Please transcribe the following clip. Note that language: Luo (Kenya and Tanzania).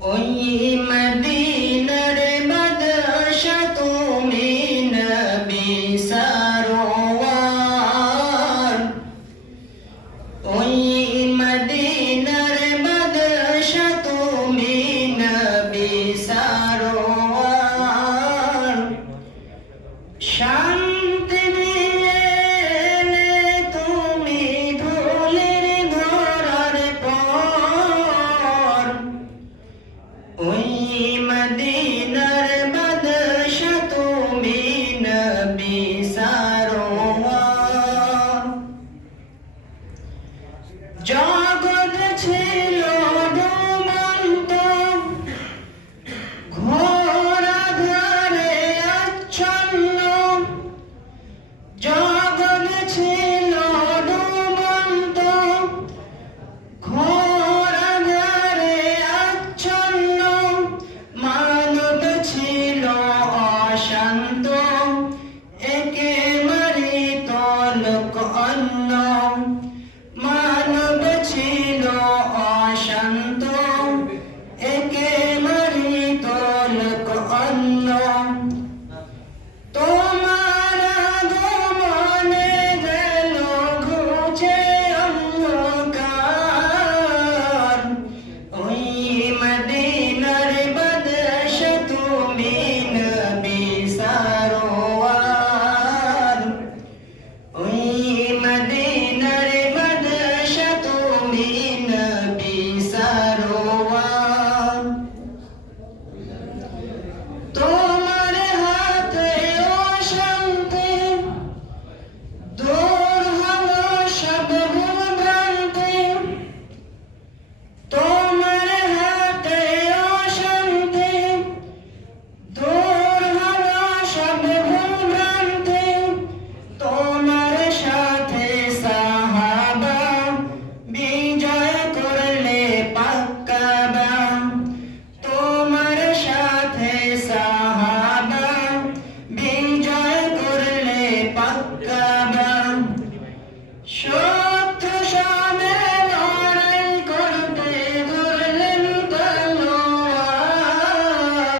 Oh, yeah.